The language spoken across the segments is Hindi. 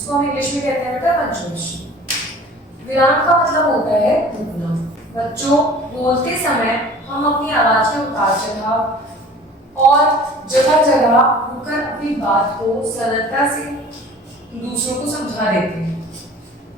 इसको हम इंग्लिश में कहते हैं बेटा पंक्चुएशन। विराम का मतलब होता है रुकना। बच्चों, बोलते समय हम अपनी आवाज के उतार चढ़ाव और जगह जगह रुककर अपनी बात को सरलता से दूसरों को समझा देते हैं।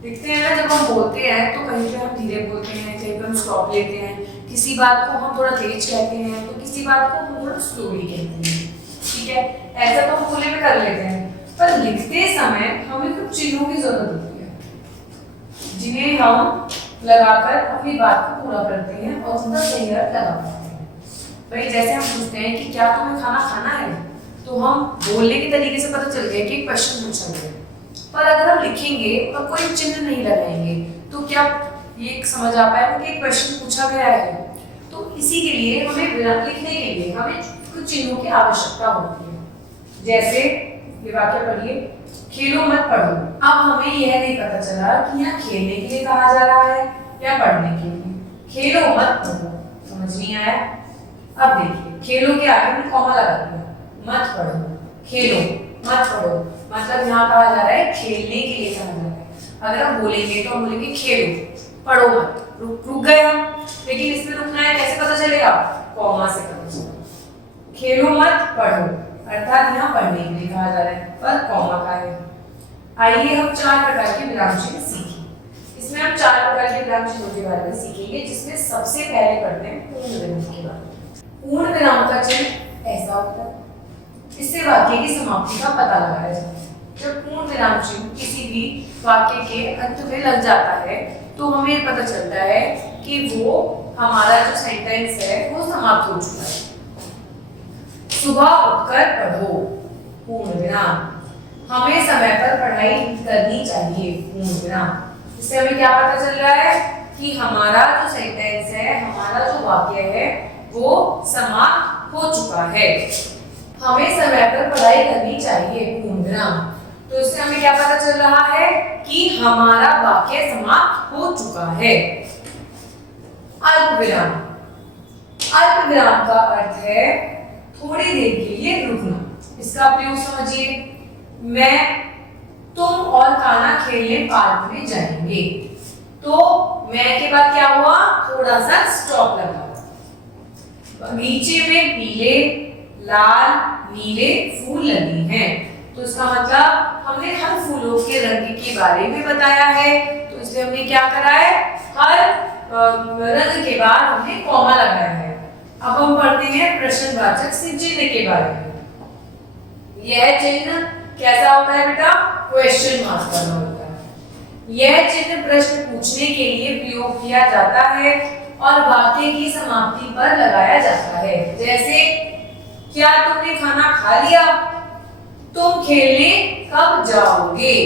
देखते हैं ना, जब हम बोलते हैं तो कहीं पे हम धीरे बोलते हैं, कहीं पे हम स्टॉप लेते हैं, किसी बात को हम थोड़ा तेज कहते हैं तो किसी बात को हम थोड़ा स्लोली कहते हैं। ठीक है, ऐसा तो हम बोलने में कर लेते हैं, पर लिखते समय हमें कुछ चिन्हों की जरूरत होती है जिन्हें हम लगाकर अपनी बात को पूरा करते हैं और उनका सही अर्थ लगा पाते हैं। भाई जैसे हम पूछते हैं कि क्या तुम्हें खाना खाना है, तो हम बोलने के तरीके से पता चल गया कि एक क्वेश्चन पूछा गया, पर अगर हम लिखेंगे और कोई चिन्ह नहीं लगाएंगे तो क्या ये समझ आ पाएगा कि क्वेश्चन पूछा गया है। तो इसी के लिए हमें विराम लिखने के लिए हमें कुछ चिन्हों की आवश्यकता होती है। जैसे ये वाक्य पढ़िए, खेलो मत पढ़ो। अब हमें यह नहीं पता चला कि यहाँ खेलने के लिए कहा जा रहा है या पढ़ने के लिए। खेलो मत पढ़ो, समझ नहीं आया। अब देखिए, खेलो के आगे में कॉमा लगा दिया, मत पढ़ो, खेलो मत पढ़ो, मतलब यहाँ कहा जा रहा है खेलने के लिए कहा जा रहा है। अगर हम बोलेंगे तो हम बोलेंगे खेलो, पढ़ो मत। रुक गए हम, लेकिन इसमें रुकना है कैसे पता चलेगा? कॉमा से पता चलेगा। खेलो मत पढ़ो अर्थात यहाँ पढ़ने के लिए कहा जा रहा है, पर कॉमा का है। आइए हम 4 प्रकार के विराम चिन्ह सीखें। इसमें हम 4 प्रकार के विराम चिन्हों के बारे में सीखेंगे, जिसमें सबसे पहले पढ़ते हैं पूर्ण विराम के बारे में। पूर्ण विराम का चिन्ह ऐसा होता है, इससे वाक्य की समाप्ति का पता लगाया जाता है। जब पूर्ण विराम चिन्ह किसी भी वाक्य के अंत में लग जाता है तो हमें पता चलता है कि वो हमारा जो सेंटेंस है वो समाप्त हो चुका है। सुबह उठकर पढ़ो, पूर्ण विराम। हमें समय पर पढ़ाई करनी चाहिए, पूर्ण विराम। इससे हमें क्या पता चल रहा है कि हमारा जो सेंटेंस है, हमारा जो वाक्य है वो समाप्त हो चुका है। हमें समय पर पढ़ाई करनी चाहिए, पूर्ण विराम। तो इससे हमें क्या पता चल रहा है कि हमारा वाक्य समाप्त हो चुका है। अल्प विराम। अल्प विराम का अर्थ है थोड़ी देर के लिए रुकना। इसका प्रयोग समझिए, मैं, तुम और कान्हा खेलने पार्क में जाएंगे। तो मैं के बाद क्या हुआ? थोड़ा सा स्टॉप लगा। बगीचे में पीले, लाल, नीले फूल लगे हैं। तो इसका मतलब हमने हर फूलों के रंग के बारे में बताया है, तो इसलिए हमने क्या करा है? हर रंग के बाद हमने कॉमा लगाया है। अब हम पढ़ते हैं प्रश्नवाचक चिन्ह के बारे में। यह चिन्ह कैसा होता है बेटा? क्वेश्चन मार्क वाला होता है। यह चिन्ह प्रश्न पूछने के लिए प्रयोग किया जाता है और वाक्य की समाप्ति पर लगाया जाता है। जैसे, क्या तुमने खाना खा लिया? तुम खेलने कब जाओगे?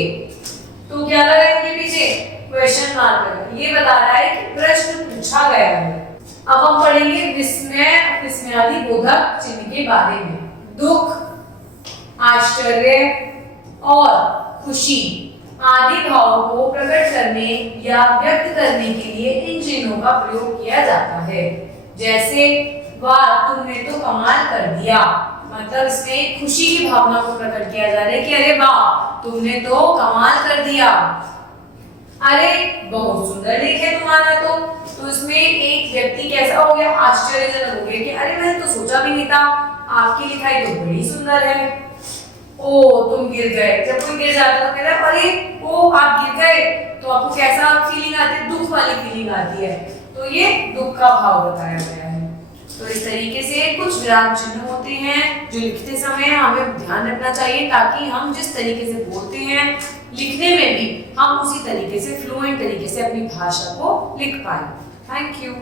तो क्या लगा इनके पीछे? क्वेश्चन मार्क लगा। ये बता रहा है कि प्रश्न पूछा गया है। अब हम पढ़ेंगे विस्मय, विस्मयादि बोधक चिन्ह के बारे में। दुख, आश्चर्य और खुशी आदि भावों को प्रकट करने या व्यक्त करने के लिए इन चिन्हों का प्रयोग किया जाता है। जैसे, वाह तुमने तो कमाल कर दिया, मतलब इसमें खुशी की भावना को प्रकट किया जा रहा है कि अरे वाह तुमने तो कमाल कर दिया। अरे बहुत सुंदर लिखे तुम्हारा तो इसमें एक व्यक्ति कैसा हो गया? आश्चर्यजनक हो गया कि अरे मैंने तो सोचा भी नहीं था, आपकी लिखाई तो बड़ी सुंदर है। ओ तुम गिर गए। जब कोई गिर जाता है तो कहता है अरे ओ आप गिर गए, तो आपको कैसा फीलिंग आती है? दुख वाली फीलिंग आती है। तो ये दुख का भाव बताया गया है। तो इस तरीके से कुछ विराम चिन्ह होते हैं जो लिखते समय हमें ध्यान रखना चाहिए, ताकि हम जिस तरीके से बोलते हैं लिखने में भी हम उसी तरीके से फ्लुएंट तरीके से अपनी भाषा को लिख पाए। Thank you.